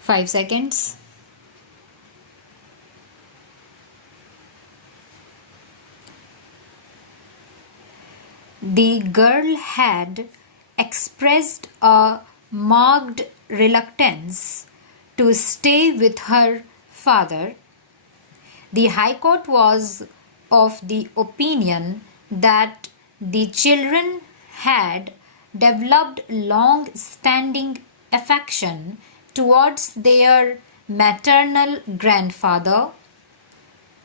5 seconds. The girl had expressed a marked reluctance to stay with her father. The High Court was of the opinion that the children had developed long-standing affection towards their maternal grandfather,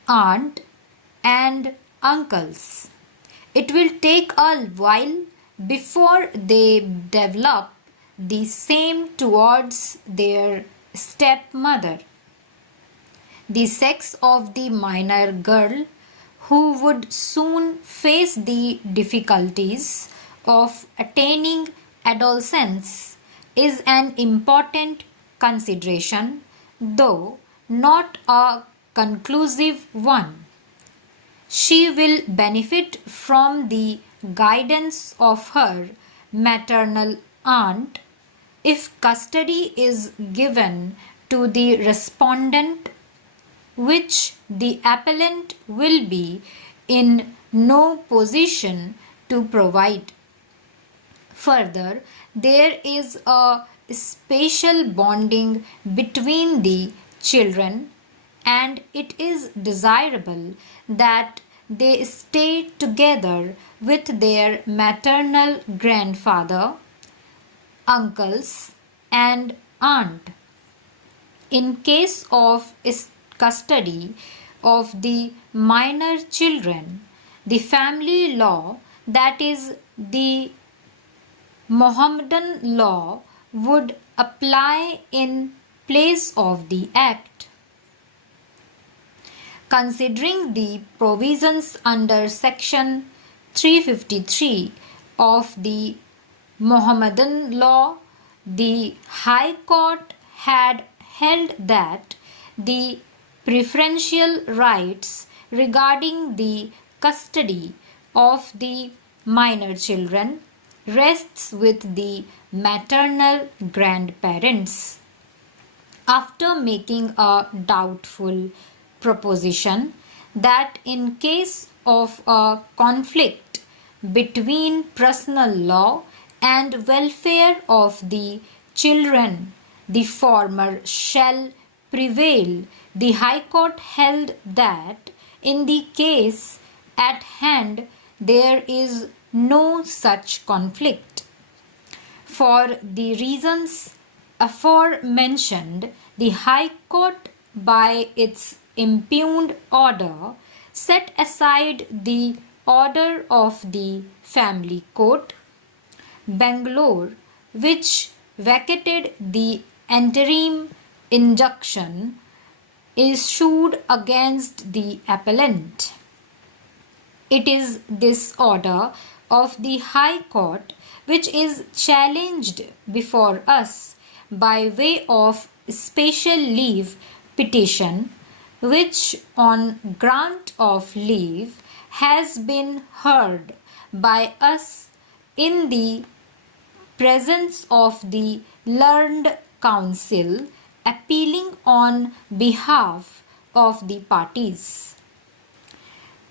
aunt, and uncles. It will take a while before they develop the same towards their stepmother. The sex of the minor girl, who would soon face the difficulties of attaining adolescence, is an important consideration, though not a conclusive one. She will benefit from the guidance of her maternal aunt if custody is given to the respondent, which the appellant will be in no position to provide. Further, there is a special bonding between the children, and it is desirable that they stay together with their maternal grandfather, uncles, and aunt. In case of custody of the minor children, the family law, that is, the Mohammedan law, would apply in place of the Act. Considering the provisions under Section 353 of the Mohammedan law, the High Court had held that the preferential rights regarding the custody of the minor children rests with the maternal grandparents. After making a doubtful proposition that in case of a conflict between personal law and welfare of the children, the former shall prevail, the High Court held that in the case at hand there is no such conflict. For the reasons aforementioned, the High Court, by its impugned order, set aside the order of the Family Court, Bangalore, which vacated the interim injunction issued against the appellant. It is this order of the High Court which is challenged before us by way of special leave petition, which on grant of leave has been heard by us in the presence of the learned counsel appealing on behalf of the parties.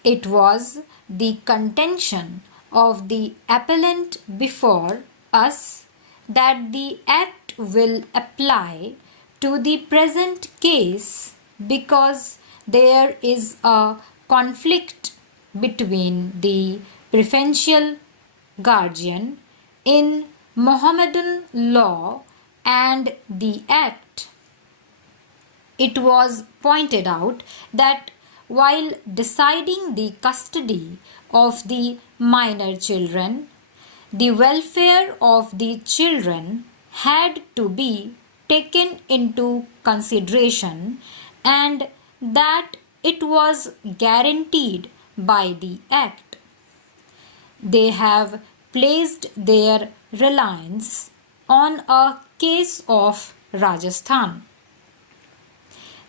It was the contention of the appellant before us that the Act will apply to the present case because there is a conflict between the preferential guardian in Mohammedan law and the Act. It was pointed out that while deciding the custody of the minor children, the welfare of the children had to be taken into consideration and that it was guaranteed by the Act. They have placed their reliance on a case of Rajasthan.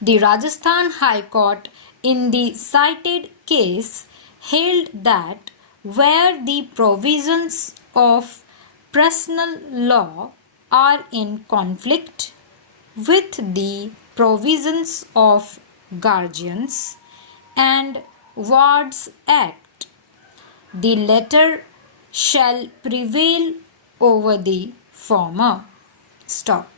The Rajasthan High Court in the cited case held that where the provisions of personal law are in conflict, with the provisions of Guardians and Wards Act. The latter shall prevail over the former. Stop.